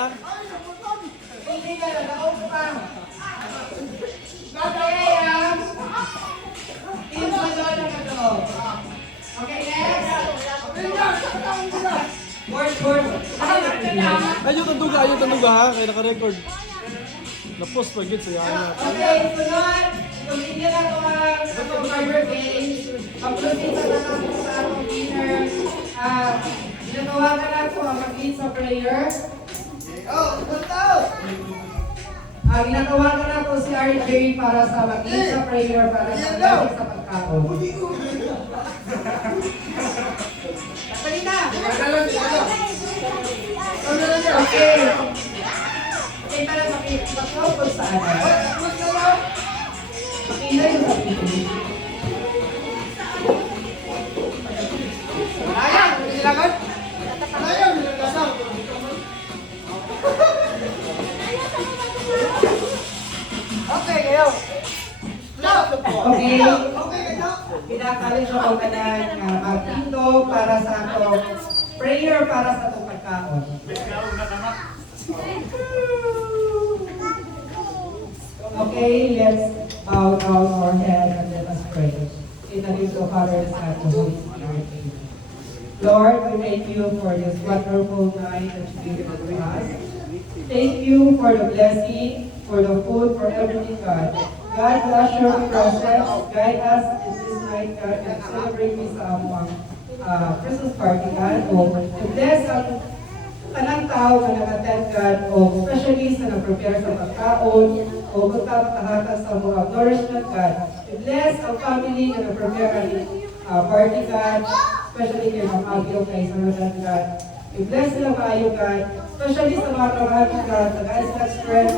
ha? Hindi ka na, naupo ka. Okay, team Salona na to. Okay, next. Board. Ayaw tanduga ha? Kaya naka-record. Na-post pa git sa yana. Okay, sunod. Continue na ito ang fiber games. Pag-proceed sa natin sa atong winner. Ginagawa ka na ito ang mag-lead sa prayer. Ginagawa ka na ito si RJ para sa mag-lead sa prayer para sa lalaki sa pagkaon. Dali na! Okay. Okay, para mag-focus sa ano. Makina yung sabi ko. Ayang! Silakan! Ayang! Silakan! Okay, kayo. Okay. Kinakalit siya ko kanan magtindog para sa atong prayer para sa atong pagkaon. Okay, let's bow down our head and let us pray. In the name of the Father, the Son, and the Holy Spirit. Amen. Lord, we thank you for this wonderful night that you gave to us. Thank you for the blessing, for the food, for everything, God. God, bless your presence. Guide us in this night, God, and celebrate this Christmas party, God. And bless ang kanang tao na nag-attend, God, especially sa nag-prepare sa pagkaon, o magkakahatag sa mga nourishment, God. And bless ang family na nag-prepare ang party, God, especially kay Ma'am Agyo, kay Sanadan, God. And bless sila maayo, God, especially sa mga trabahan, God, nag-ayos na strength,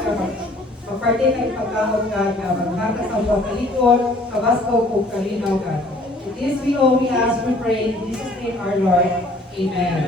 mag-partake ng pagkaon, God, na maghatag sa mga kalikot, kabasko, kung kalinaw, God. In this we ask, we pray, in Jesus' name our Lord. Amen.